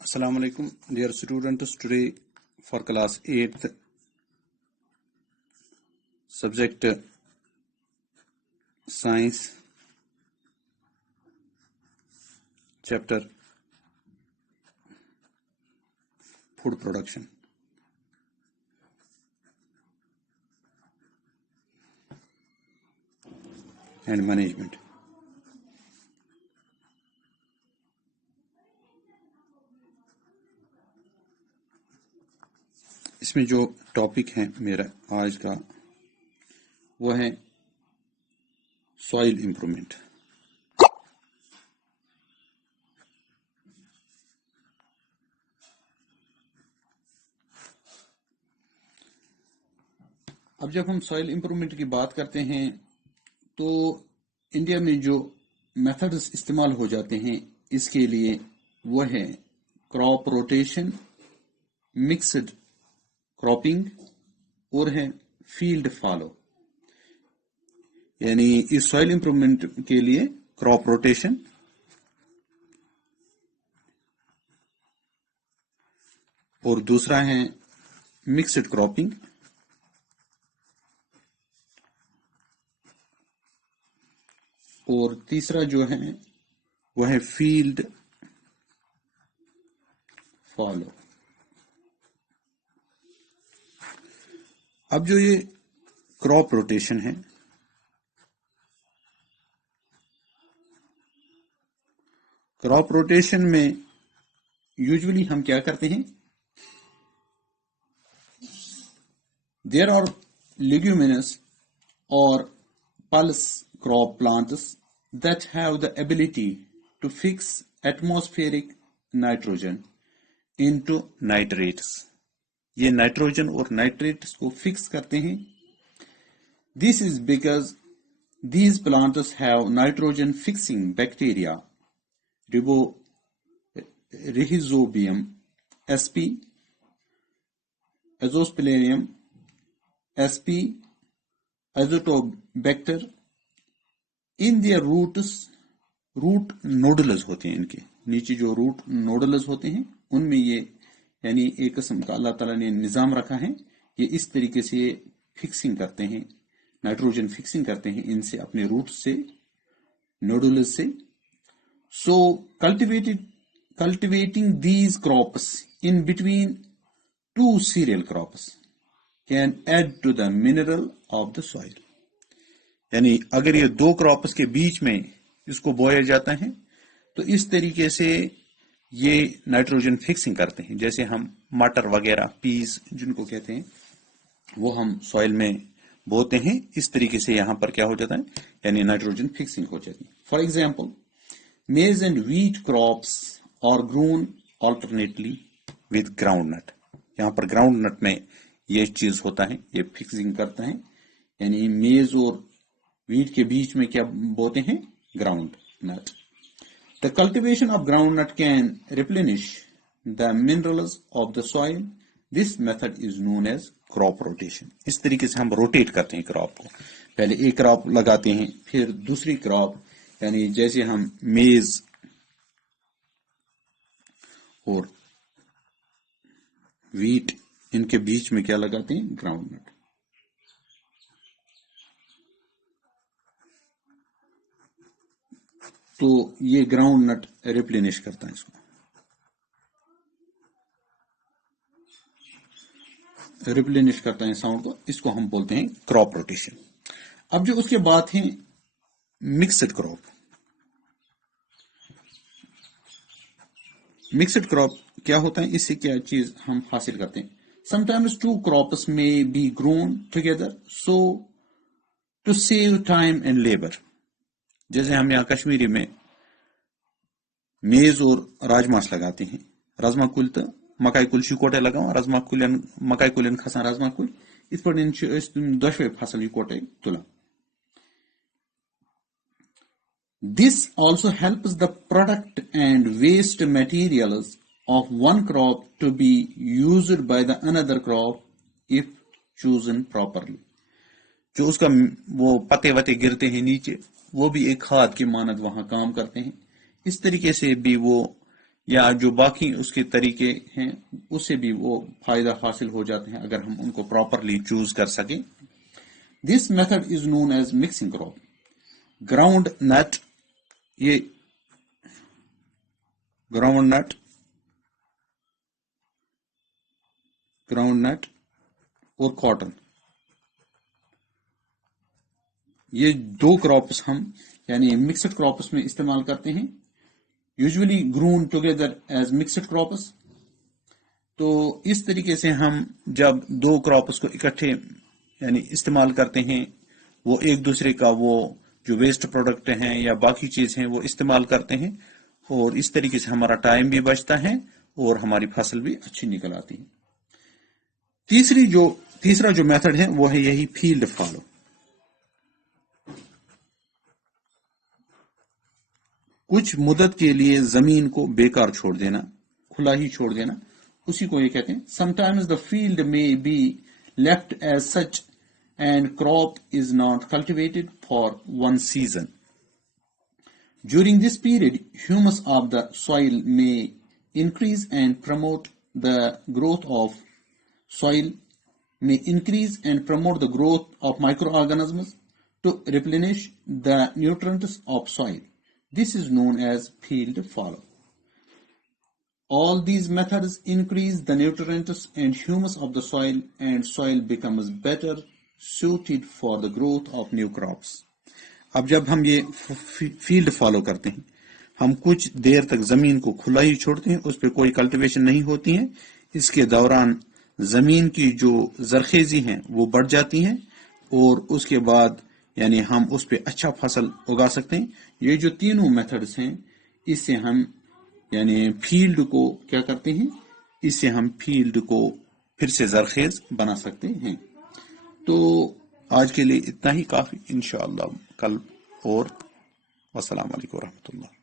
Assalamu alaikum, dear students. Today for class 8th, subject science, chapter food production and management. اس میں جو topic ہے میرا آج کا وہ ہے سوائل امپرومنٹ. اب جب ہم سوائل امپرومنٹ کی بات کرتے ہیں تو انڈیا میں جو میتھڈز استعمال ہو جاتے ہیں اس کے لیے وہ ہے کراپ روٹیشن، مکسڈ کراپنگ اور ہے فیلڈ فالو. یعنی اس سوائل امپرومنٹ کے لیے کراپ روٹیشن اور دوسرا ہے مکسڈ کراپنگ اور تیسرا جو ہے وہ ہے فیلڈ فالو. اب جو یہ کراپ روٹیشن ہے کراپ روٹیشن میں یوزولی ہم کیا کرتے ہیں، دیر آر لیگیومینس اور plus crop plants that have the ability to fix atmospheric nitrogen into nitrates. یہ نائٹروجن اور نائٹریٹس کو فکس کرتے ہیں. This is because these plants have nitrogen fixing bacteria Rhizobium sp, Azospirillum sp, Azotobacter in their roots. Root nodules ہوتے ہیں، ان کے نیچے جو روٹ نوڈلز ہوتے ہیں ان میں یہ یعنی ایک قسم کا اللہ تعالیٰ نے نظام رکھا ہے. یہ اس طریقے سے فکسنگ کرتے ہیں، نائٹروجن فکسنگ کرتے ہیں ان سے، اپنے روٹ سے، نوڈلز سے. So cultivating these crops in between two cereal crops can add to the mineral of the soil. یعنی اگر یہ دو کراپس کے بیچ میں اس کو بویا جاتا ہے تو اس طریقے سے یہ نائٹروجن فکسنگ کرتے ہیں. جیسے ہم مٹر وغیرہ، پیز جن کو کہتے ہیں، وہ ہم سوائل میں بوتے ہیں، اس طریقے سے یہاں پر کیا ہو جاتا ہے، یعنی نائٹروجن فکسنگ ہو جاتی ہے. For example maize and wheat crops are grown alternately with groundnut. یہاں پر گراؤنڈ نٹ میں یہ چیز ہوتا ہے، یہ فکسنگ کرتا ہے. یعنی میز اور ویٹ کے بیچ میں کیا بوتے ہیں، groundnut. The cultivation of groundnut can replenish the minerals of the soil. This method is known as crop rotation. اس طریقے سے ہم روٹیٹ کرتے ہیں کراپ کو. پہلے ایک کراپ لگاتے ہیں، پھر دوسری کراپ، یعنی جیسے ہم میز اور ویٹ ان کے بیچ میں کیا لگاتے ہیں، گراؤنڈ نٹ. تو یہ گراؤنڈ نٹ ریپلینش کرتا ہے، اس کو ریپلینش کرتا ہے ساؤنڈ کو. اس کو ہم بولتے ہیں کراپ روٹیشن. اب جو اس کے بعد ہیں مکسڈ کراپ. مکسڈ کراپ کیا ہوتا ہے، اس سے کیا چیز ہم حاصل کرتے ہیں. سم ٹائمز ٹو کراپس میں be grown together so to save time and labour. جیسے ہم یہاں کشمیری میں میز اور راجماس لگاتے ہیں، رازما کل تو مکائی کل اکوٹے لگاؤں، رازما کلین مکائی کلین کھسان رازما کل، اس پہ دشوے فصل اکوٹے تلان. This also helps the product and waste materials of one crop to be used by the another crop if chosen properly. جو اس کا وہ پتے وتے گرتے ہیں نیچے، وہ بھی ایک کھاد کی مانند وہاں کام کرتے ہیں. اس طریقے سے بھی وہ یا جو باقی اس کے طریقے ہیں اس سے بھی وہ فائدہ حاصل ہو جاتے ہیں اگر ہم ان کو پراپرلی چوز کر سکیں. This method is known as mixing crop. Groundnut, یہ گراؤنڈ نٹ اور کاٹن، یہ دو کراپس ہم یعنی مکسڈ کراپس میں استعمال کرتے ہیں. Usually grown together as mixed crops. تو اس طریقے سے ہم جب دو کراپس کو اکٹھے یعنی استعمال کرتے ہیں، وہ ایک دوسرے کا وہ جو ویسٹ پروڈکٹ ہیں یا باقی چیز ہیں وہ استعمال کرتے ہیں، اور اس طریقے سے ہمارا ٹائم بھی بچتا ہے اور ہماری فصل بھی اچھی نکل آتی ہے. تیسرا جو میتھڈ ہے وہ ہے یہی فیلڈ فالو. کچھ مدت کے لیے زمین کو بیکار چھوڑ دینا، کھلا ہی چھوڑ دینا، اسی کو یہ کہتے ہیں. Sometimes the field may be left as such and crop is not cultivated for one season. During this period, humus of the soil may increase and promote the growth of microorganisms to replenish the nutrients of soil. This is known as field fallow. All these methods increase the nutrients and humus of the soil, and soil becomes better suited for the growth of new crops. اب جب ہم یہ field follow کرتے ہیں، ہم کچھ دیر تک زمین کو کھلا ہی چھوڑتے ہیں، اس پہ کوئی کلٹیویشن نہیں ہوتی ہے. اس کے دوران زمین کی جو زرخیزی ہیں وہ بڑھ جاتی ہیں، اور اس کے بعد یعنی ہم اس پہ اچھا فصل اگا سکتے ہیں. یہ جو تینوں میتھڈز ہیں، اس سے ہم یعنی فیلڈ کو کیا کرتے ہیں، اس سے ہم فیلڈ کو پھر سے زرخیز بنا سکتے ہیں. تو آج کے لیے اتنا ہی کافی، انشاءاللہ کل اور. والسلام علیکم ورحمۃ اللہ.